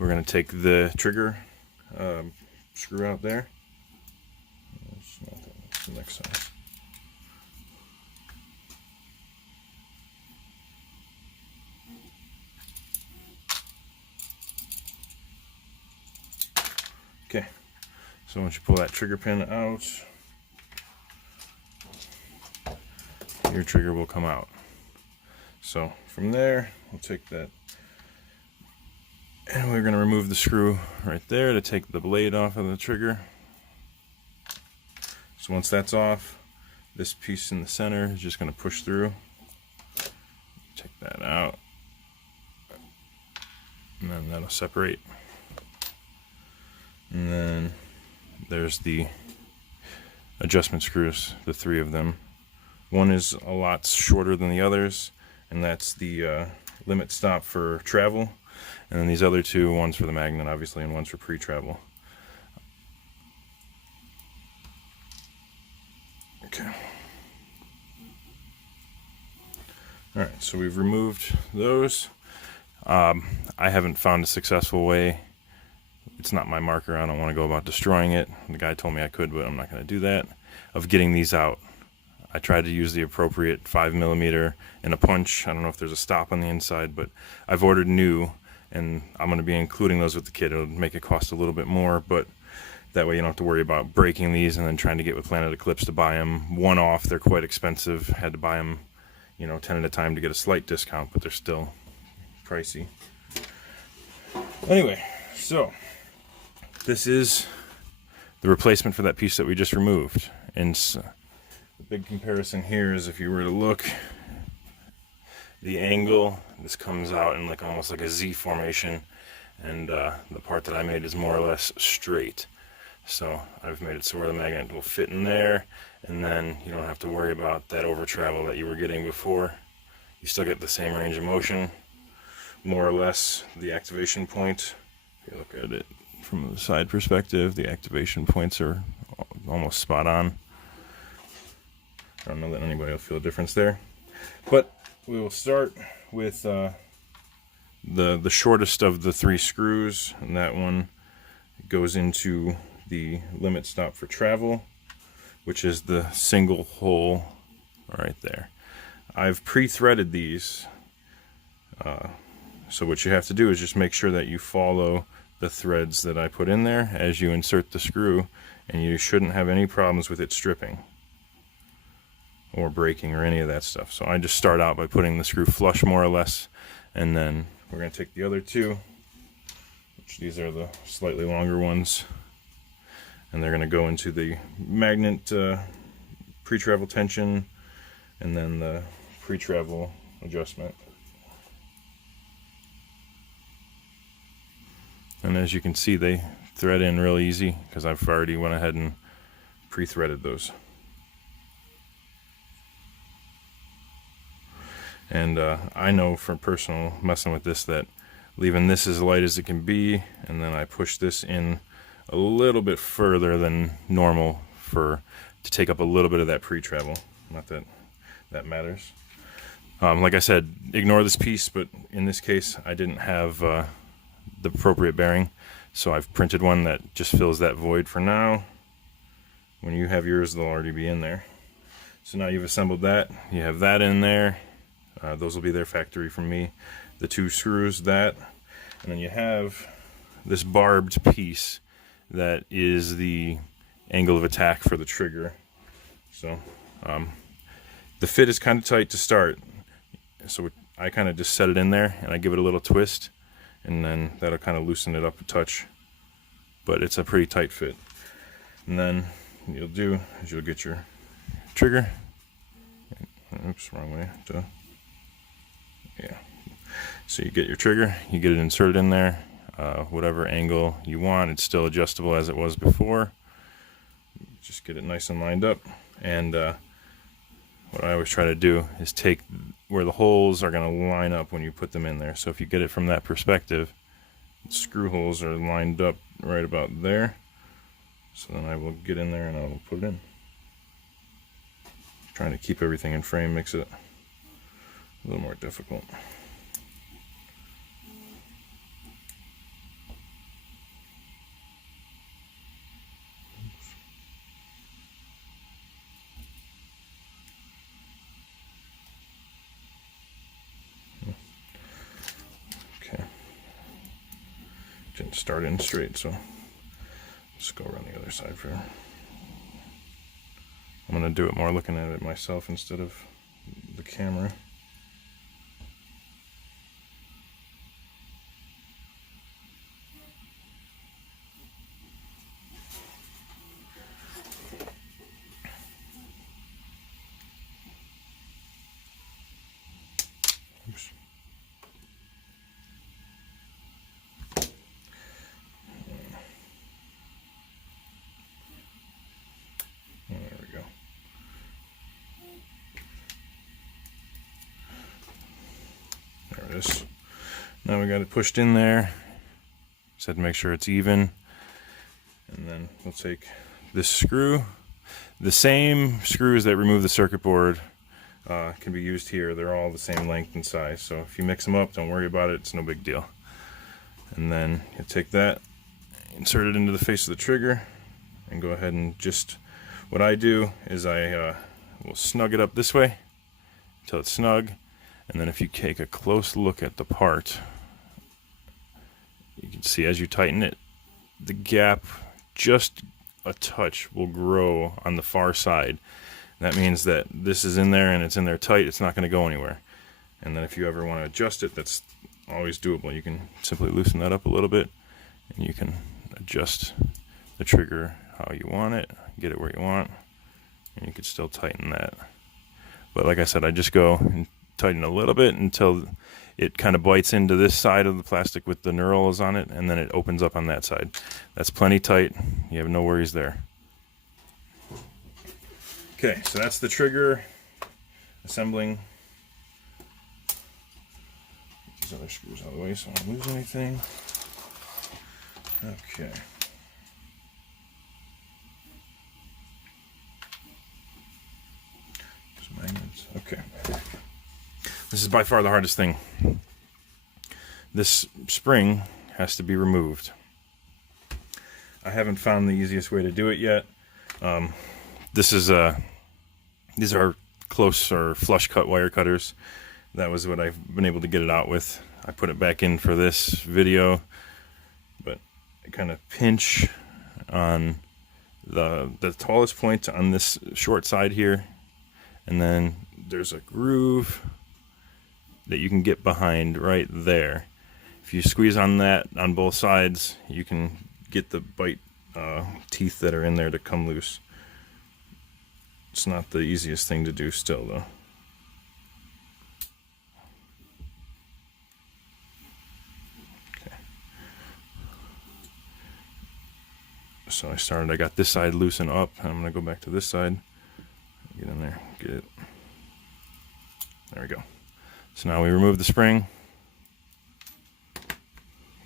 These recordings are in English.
we're going to take the trigger screw out there. It's not that, it's the next size. Okay, so once you pull that trigger pin out, your trigger will come out. So from there, we'll take that, and we're going to remove the screw right there to take the blade off of the trigger. So once that's off, this piece in the center is just going to push through. Take that out, and then that'll separate. And then there's the adjustment screws, the 3 of them. One is a lot shorter than the others, and that's the limit stop for travel. And then these other 2, one's for the magnet obviously, and one's for pre-travel. Okay. Alright, so we've removed those. I haven't found a successful way. It's not my marker. I don't want to go about destroying it. The guy told me I could, but I'm not going to do that. Of getting these out. I tried to use the appropriate 5mm and a punch. I don't know if there's a stop on the inside, but I've ordered new, and I'm going to be including those with the kit. It'll make it cost a little bit more, but that way you don't have to worry about breaking these and then trying to get with Planet Eclipse to buy them one-off. They're quite expensive. Had to buy them, 10 at a time to get a slight discount, but they're still pricey. Anyway, so this is the replacement for that piece that we just removed. And so the big comparison here is if you were to look, the angle, this comes out in like almost like a Z formation, and the part that I made is more or less straight. So I've made it so where the magnet will fit in there, and then you don't have to worry about that over travel that you were getting before. You still get the same range of motion, more or less. The activation point, if you look at it from the side perspective, the activation points are almost spot on. I don't know that anybody will feel a difference there, but we will start with the shortest of the 3 screws, and that one goes into the limit stop for travel, which is the single hole right there. I've pre-threaded these, so what you have to do is just make sure that you follow the threads that I put in there as you insert the screw, and you shouldn't have any problems with it stripping or breaking or any of that stuff. So I just start out by putting the screw flush more or less, and then we're going to take the other 2, which these are the slightly longer ones, and they're going to go into the magnet pre-travel tension and then the pre-travel adjustment. And as you can see, they thread in real easy because I've already went ahead and pre-threaded those. And I know from personal messing with this that leaving this as light as it can be, and then I push this in a little bit further than normal to take up a little bit of that pre-travel. Not that that matters. Like I said, ignore this piece, but in this case I didn't have the appropriate bearing, so I've printed one that just fills that void for now. When you have yours, they'll already be in there. So now you've assembled that, you have that in there. Those will be their factory from me. The 2 screws, that, and then you have this barbed piece that is the angle of attack for the trigger. So the fit is kind of tight to start, so I kind of just set it in there and I give it a little twist, and then that'll kind of loosen it up a touch, but it's a pretty tight fit. And then what you'll do is you'll get your trigger, oops, wrong way, yeah. So you get your trigger, you get it inserted in there, whatever angle you want. It's still adjustable as it was before. Just get it nice and lined up. And what I always try to do is take where the holes are going to line up when you put them in there. So if you get it from that perspective, the screw holes are lined up right about there. So then I will get in there and I will put it in. Trying to keep everything in frame makes it a little more difficult. start in straight, so let's go around the other side for I'm going to do it more looking at it myself instead of the camera. Oops. There we go. There it is. Now we got it pushed in there. Just have to make sure it's even. And then we'll take this screw. The same screws that remove the circuit board can be used here. They're all the same length and size. So if you mix them up, don't worry about it. It's no big deal. And then you take that, insert it into the face of the trigger, and go ahead and just, what I do is I will snug it up this way until it's snug. And then if you take a close look at the part, you can see as you tighten it, the gap just a touch will grow on the far side. That means that this is in there and it's in there tight. It's not going to go anywhere. And then if you ever want to adjust it, that's always doable. You can simply loosen that up a little bit and you can adjust the trigger how you want it, get it where you want, and you can still tighten that. But like I said, I just go and tighten a little bit until it kind of bites into this side of the plastic with the knurls on it, and then it opens up on that side. That's plenty tight. You have no worries there. Okay, so that's the trigger assembling. Get these other screws out of the way so I don't lose anything. Okay. Some magnets. Okay. This is by far the hardest thing. This spring has to be removed. I haven't found the easiest way to do it yet. These are close or flush cut wire cutters. That was what I've been able to get it out with. I put it back in for this video, but I kind of pinch on the tallest point on this short side here, and then there's a groove that you can get behind right there. If you squeeze on that on both sides, you can get the bite teeth that are in there to come loose. It's not the easiest thing to do still though. Okay. So I got this side loosened up, and I'm gonna go back to this side. Get in there, get it. There we go. So now we remove the spring.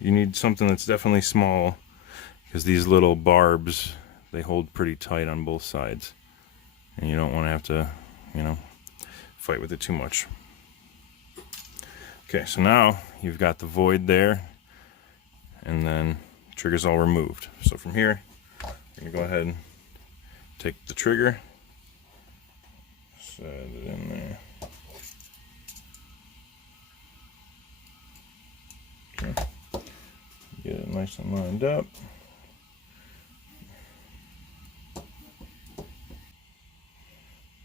You need something that's definitely small, because these little barbs, they hold pretty tight on both sides. And you don't want to have to, fight with it too much. Okay, so now you've got the void there, and then the trigger's all removed. So from here, I'm going to go ahead and take the trigger, set it in there. Okay. Get it nice and lined up.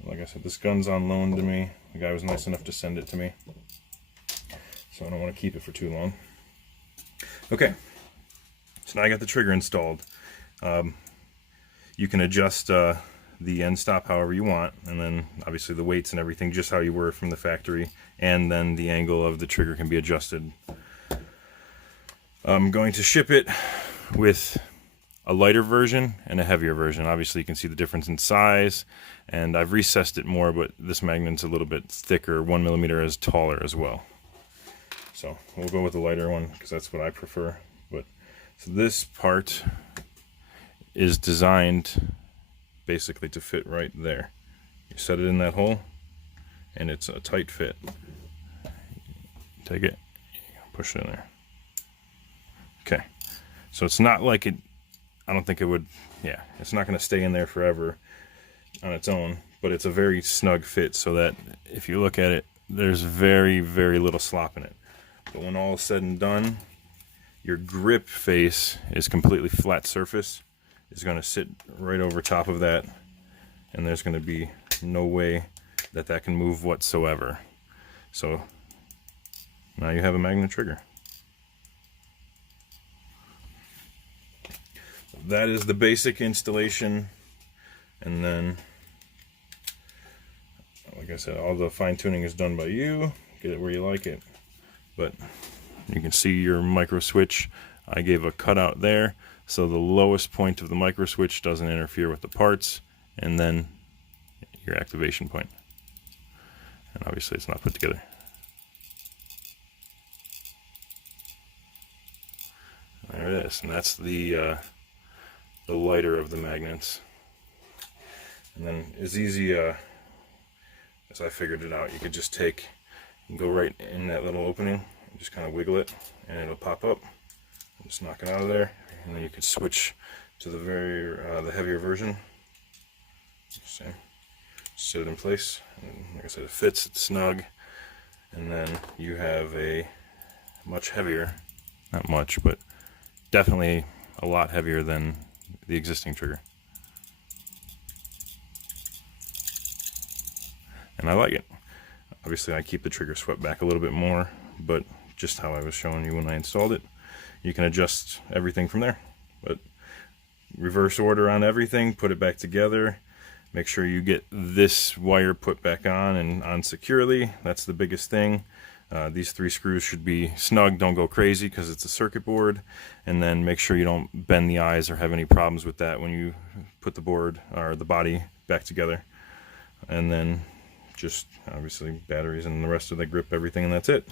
Like I said, this gun's on loan to me. The guy was nice enough to send it to me, so I don't want to keep it for too long. Okay, so now I got the trigger installed. You can adjust the end stop however you want, and then obviously the weights and everything just how you were from the factory, and then the angle of the trigger can be adjusted. I'm going to ship it with a lighter version and a heavier version. Obviously you can see the difference in size, and I've recessed it more, but this magnet's a little bit thicker. 1 millimeter is taller as well. So we'll go with the lighter one because that's what I prefer. But so this part is designed basically to fit right there. You set it in that hole and it's a tight fit. Take it, push it in there. Okay, so it's not like it, I don't think it would, yeah, it's not going to stay in there forever on its own, but it's a very snug fit so that if you look at it, there's very, very little slop in it. But when all is said and done, your grip face is completely flat surface. It's going to sit right over top of that, and there's going to be no way that that can move whatsoever. So now you have a magnet trigger. That is the basic installation, and then, like I said, all the fine tuning is done by you. Get it where you like it. But you can see your micro switch. I gave a cutout there, so the lowest point of the micro switch doesn't interfere with the parts, and then your activation point. And obviously it's not put together. There it is, and that's the lighter of the magnets. And then as easy as I figured it out, you could just take and go right in that little opening and just kind of wiggle it, and it'll pop up. Just knock it out of there, and then you could switch to the heavier version. Same. Sit it in place, and like I said, it fits, it's snug, and then you have a much heavier, not much, but definitely a lot heavier than the existing trigger. And I like it. Obviously I keep the trigger swept back a little bit more, but just how I was showing you when I installed it, you can adjust everything from there. But reverse order on everything, put it back together, make sure you get this wire put back on and on securely. That's the biggest thing. These 3 screws should be snug, don't go crazy because it's a circuit board, and then make sure you don't bend the eyes or have any problems with that when you put the board or the body back together. And then just obviously batteries and the rest of the grip, everything, and that's it.